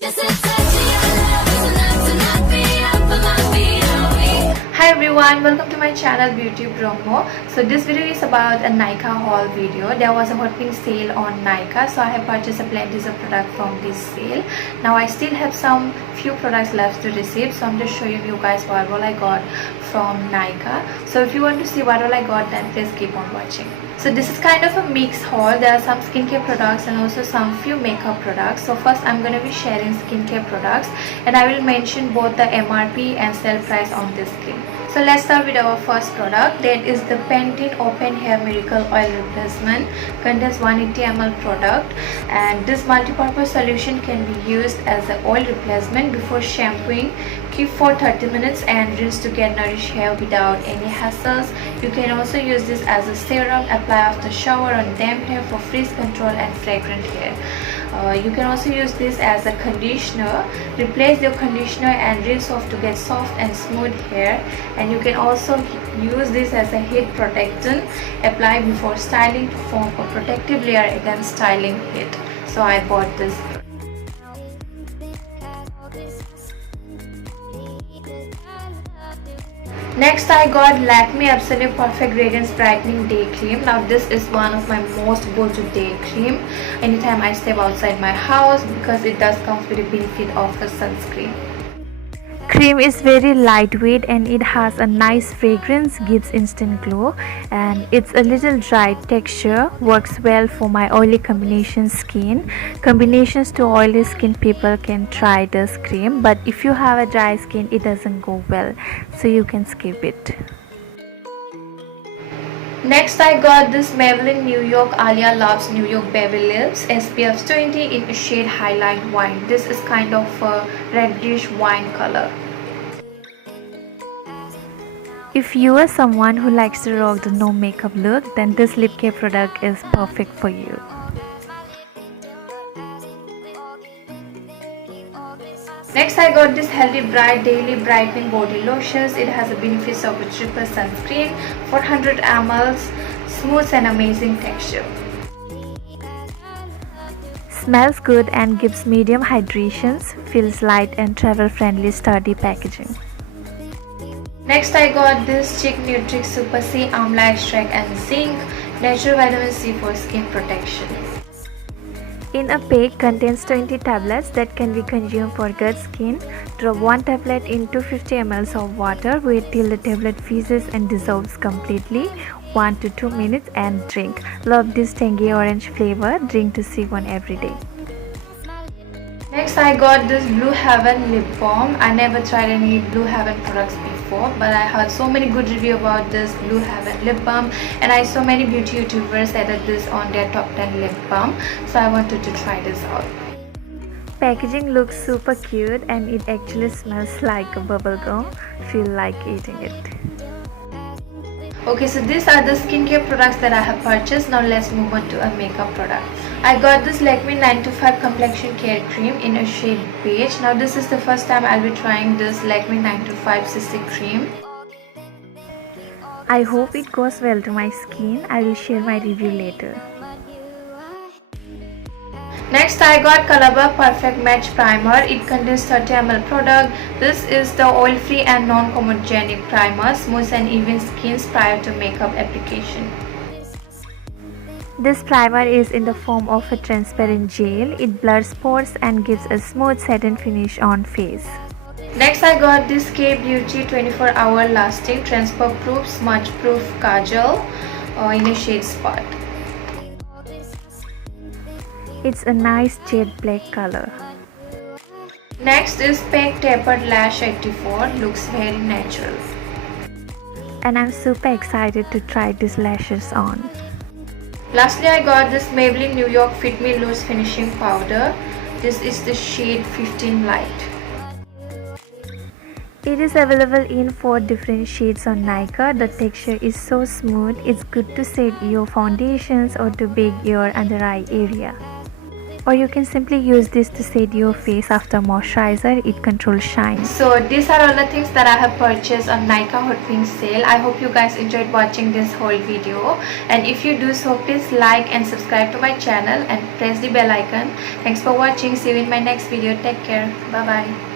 Hi everyone, welcome to my channel Beauty Promo. So this video is about a Nykaa haul video. There was a hot pink sale on Nykaa, so I have purchased a plenty of product from this sale. Now I still have some few products left to receive, so I'm just showing you guys what all I got from Nykaa. So if you want to see what all I got, then please keep on watching. So this is kind of a mixed haul. There are some skincare products and also some few makeup products. So first I'm going to be sharing skincare products and I will mention both the MRP and sale price on this screen. So let's start with our first product. That is the Pantene Open Hair Miracle Oil Replacement. Contains 180 ml product, and this multi-purpose solution can be used as an oil replacement before shampooing. Keep for 30 minutes and rinse to get nourished hair without any hassles. You can also use this as a serum, apply after shower on damp hair for frizz control and fragrant hair. You can also use this as a conditioner. Replace your conditioner and rinse off to get soft and smooth hair. And you can also use this as a heat protectant. Apply before styling to form a protective layer against styling heat. So I bought this. Next I got Lakme Absolute Perfect Radiance Brightening Day Cream. Now this is one of my most go-to day cream anytime I step outside my house because it does come with the benefit of a sunscreen. Cream is very lightweight and it has a nice fragrance, gives instant glow, and it's a little dry texture, works well for my oily combination skin. Combinations to oily skin people can try this cream, but if you have a dry skin it doesn't go well, so you can skip it. Next I got this Maybelline New York Alia Loves New York Baby Lips SPF 20 in a shade Highlight Wine. This is kind of a reddish wine color. If you are someone who likes to rock the no makeup look, then this lip care product is perfect for you. Next I got this Healthy Bright Daily Brightening Body Lotions. It has the benefits of a triple sunscreen, 400 ml, smooth and amazing texture. Smells good and gives medium hydrations, feels light and travel friendly sturdy packaging. Next I got this Chic Nutrix Super C Amla Extract and Zinc Natural Vitamin C for skin protection. In a pack contains 20 tablets that can be consumed for good skin. Drop one tablet in 250 ml of water. Wait till the tablet fizzes and dissolves completely. 1 to 2 minutes and drink. Love this tangy orange flavor. Drink to sip on every day. Next I got this Blue Heaven lip balm. I never tried any Blue Heaven products before, but I heard so many good reviews about this Blue Heaven lip balm, and I saw many beauty YouTubers added this on their top 10 lip balm, so I wanted to try this out. Packaging looks super cute and it actually smells like a bubble gum. Feel like eating it. Okay, so these are the skincare products that I have purchased. Now let's move on to a makeup product. I got this Lakme 925 Complexion Care Cream in a shade beige. Now this is the first time I'll be trying this Lakme 925 CC Cream. I hope it goes well to my skin. I will share my review later. Next I got Calabar Perfect Match Primer. It contains 30 ml product. This is the oil-free and non-comedogenic primer, smooths and even skins prior to makeup application. This primer is in the form of a transparent gel. It blurs pores and gives a smooth satin finish on face. Next I got this K-Beauty 24-hour lasting transfer proof smudge proof kajal in a shade Spot. It's a nice jade black color. Next is Pink Tapered Lash 84. Looks very natural. And I'm super excited to try these lashes on. Lastly, I got this Maybelline New York Fit Me Loose Finishing Powder. This is the shade 15 Light. It is available in 4 different shades on Nykaa. The texture is so smooth. It's good to set your foundations or to bake your under eye area. or you can simply use this to set your face after moisturizer. It controls shine. So these are all the things that I have purchased on Nykaa Hot Pink sale. I hope you guys enjoyed watching this whole video, and if you do so, please like and subscribe to my channel and press the bell icon. Thanks for watching. See you in my next video. Take care. Bye bye.